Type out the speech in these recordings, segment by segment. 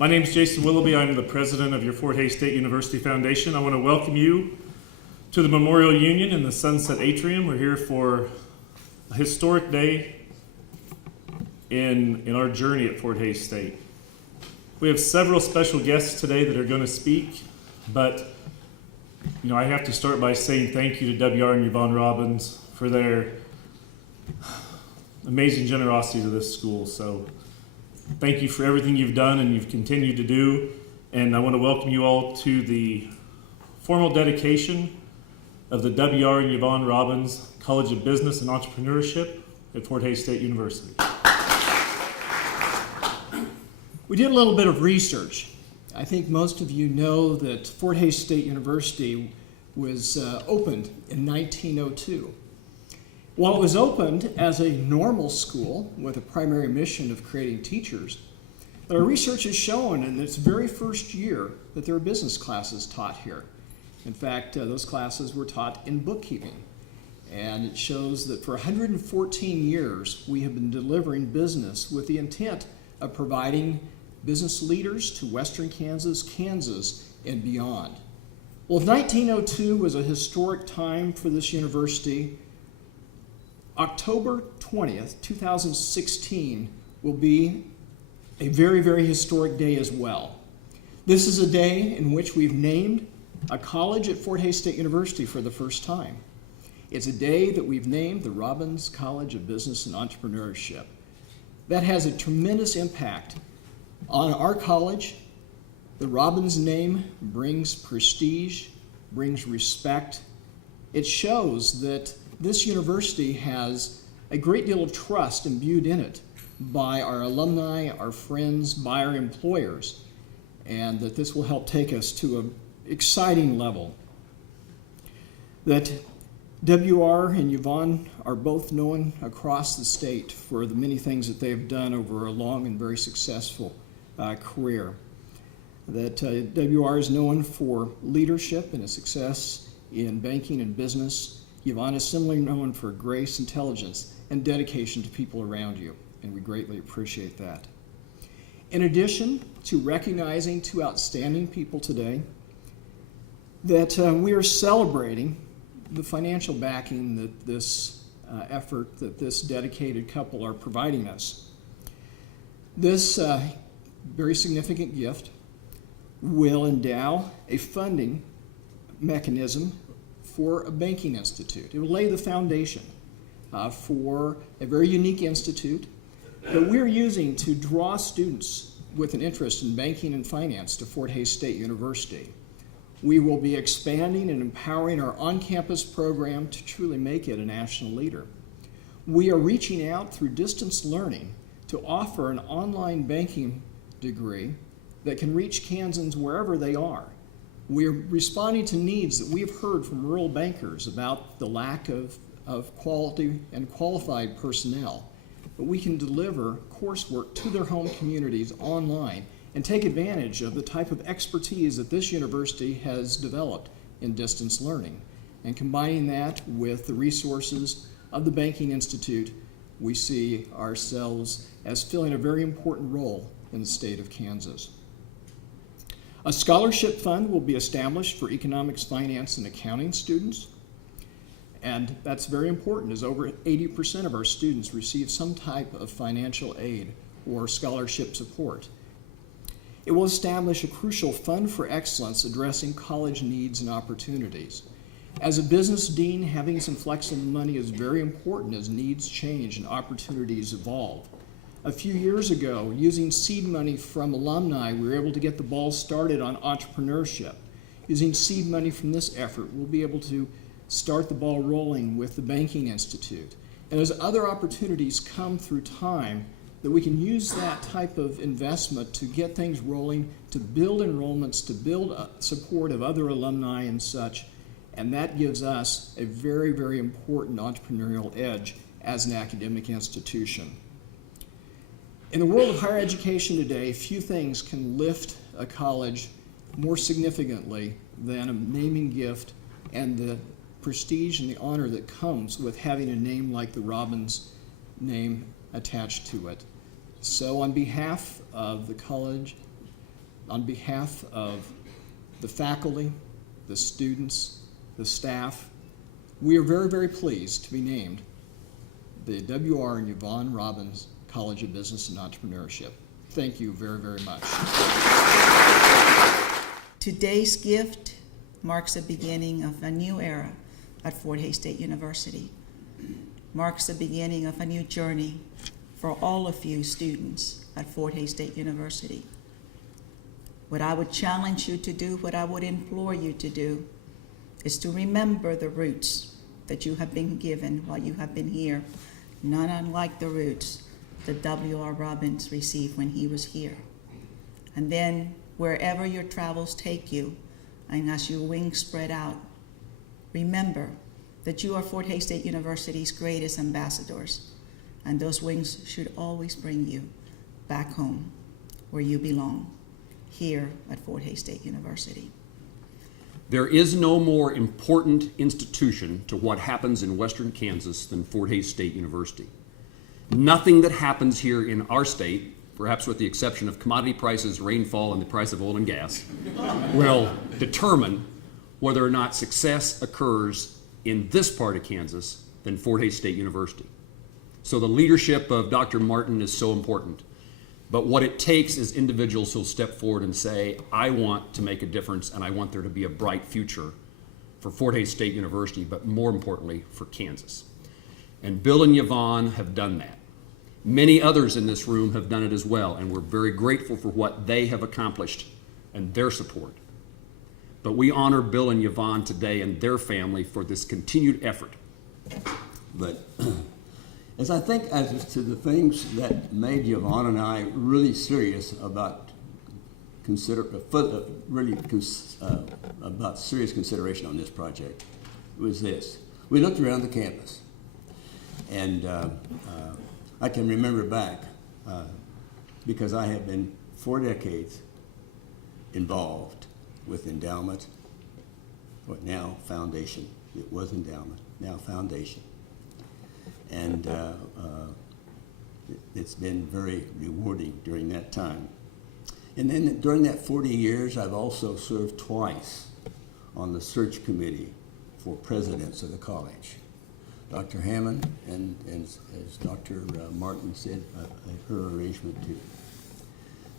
My name is Jason Willoughby. I'm the president of your Fort Hays State University Foundation. I want to welcome you to the Memorial Union in the Sunset Atrium. We're here for a historic day in our journey at Fort Hays State. We have several special guests today that are going to speak, but I have to start by saying thank you to WR and Yvonne Robbins for their amazing generosity to this school. So thank you for everything you've done and you've continued to do. And I want to welcome you all to the formal dedication of the WR and Yvonne Robbins College of Business and Entrepreneurship at Fort Hays State University. We did a little bit of research. I think most of you know that Fort Hays State University was opened in 1902. While it was opened as a normal school with a primary mission of creating teachers, our research has shown in its very first year that there were business classes taught here. In fact, those classes were taught in bookkeeping. And it shows that for 114 years, we have been delivering business with the intent of providing business leaders to Western Kansas, and beyond. Well, if 1902 was a historic time for this university, October 20th, 2016 will be a very, very historic day as well. This is a day in which we've named a college at Fort Hays State University for the first time. It's a day that we've named the Robbins College of Business and Entrepreneurship. That has a tremendous impact on our college. The Robbins name brings prestige, brings respect. It shows that this university has a great deal of trust imbued in it by our alumni, our friends, by our employers, and that this will help take us to an exciting level. That WR and Yvonne are both known across the state for the many things that they have done over a long and very successful career. That WR is known for leadership and a success in banking and business. Yvonne is similarly known for grace, intelligence, and dedication to people around you, and we greatly appreciate that. In addition to recognizing two outstanding people today, that we are celebrating the financial backing that this effort, that this dedicated couple are providing us. This very significant gift will endow a funding mechanism for a banking institute. It will lay the foundation for a very unique institute that we're using to draw students with an interest in banking and finance to Fort Hays State University. We will be expanding and empowering our on-campus program to truly make it a national leader. We are reaching out through distance learning to offer an online banking degree that can reach Kansans wherever they are. We're responding to needs that we have heard from rural bankers about the lack of quality and qualified personnel. But we can deliver coursework to their home communities online and take advantage of the type of expertise that this university has developed in distance learning. And combining that with the resources of the Banking Institute, we see ourselves as filling a very important role in the state of Kansas. A scholarship fund will be established for economics, finance, and accounting students. And that's very important, as over 80% of our students receive some type of financial aid or scholarship support. It will establish a crucial fund for excellence addressing college needs and opportunities. As a business dean, having some flexible money is very important as needs change and opportunities evolve. A few years ago, using seed money from alumni, we were able to get the ball started on entrepreneurship. Using seed money from this effort, we'll be able to start the ball rolling with the Banking Institute. And as other opportunities come through time, that we can use that type of investment to get things rolling, to build enrollments, to build support of other alumni and such. And that gives us a very, very important entrepreneurial edge as an academic institution. In the world of higher education today, few things can lift a college more significantly than a naming gift and the prestige and the honor that comes with having a name like the Robbins name attached to it. So on behalf of the college, on behalf of the faculty, the students, the staff, we are very, very pleased to be named the W.R. and Yvonne Robbins College of Business and Entrepreneurship. Thank you very, very much. Today's gift marks the beginning of a new era at Fort Hays State University. Marks the beginning of a new journey for all of you students at Fort Hays State University. What I would challenge you to do, what I would implore you to do, is to remember the roots that you have been given while you have been here, not unlike the roots that W.R. Robbins received when he was here. And then wherever your travels take you, and as your wings spread out, remember that you are Fort Hays State University's greatest ambassadors, and those wings should always bring you back home where you belong, here at Fort Hays State University. There is no more important institution to what happens in Western Kansas than Fort Hays State University. Nothing that happens here in our state, perhaps with the exception of commodity prices, rainfall, and the price of oil and gas, will determine whether or not success occurs in this part of Kansas than Fort Hays State University. So the leadership of Dr. Martin is so important. But what it takes is individuals who'll step forward and say, I want to make a difference and I want there to be a bright future for Fort Hays State University, but more importantly, for Kansas. And Bill and Yvonne have done that. Many others in this room have done it as well, and we're very grateful for what they have accomplished and their support. But we honor Bill and Yvonne today and their family for this continued effort. But as I think as to the things that made Yvonne and I really serious about about serious consideration on this project, it was this. We looked around the campus, and I can remember back, because I have been 4 decades involved with endowment, what now foundation. It was endowment, now foundation. And it's been very rewarding during that time. And then during that 40 years, I've also served twice on the search committee for presidents of the college. Dr. Hammond, and as Dr. Martin said, her arrangement too.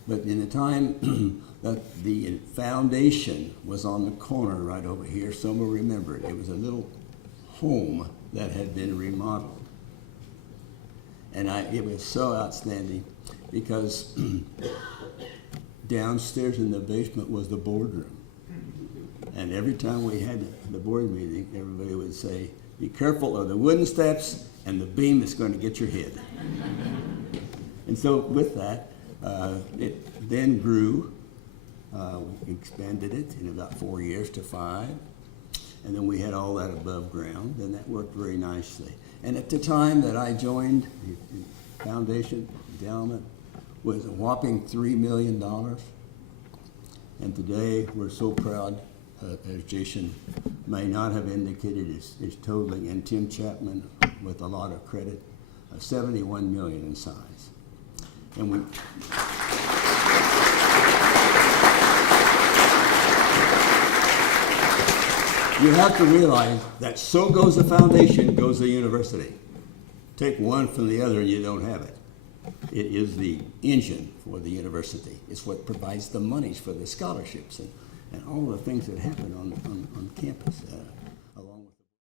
But in the time that the foundation was on the corner right over here, some will remember it. It was a little home that had been remodeled. And it was so outstanding because downstairs in the basement was the boardroom. And every time we had the board meeting, everybody would say, be careful of the wooden steps and the beam that's going to get your head. And so with that, it then grew. We expanded it in about 4 years to 5. And then we had all that above ground, and that worked very nicely. And at the time that I joined, the foundation endowment was a whopping $3 million. And today we're so proud, as Jason may not have indicated, is totaling, and Tim Chapman with a lot of credit, 71 million in size. And we you have to realize that so goes the foundation, goes the university. Take one from the other and you don't have it. It is the engine for the university. It's what provides the monies for the scholarships and all the things that happen on campus.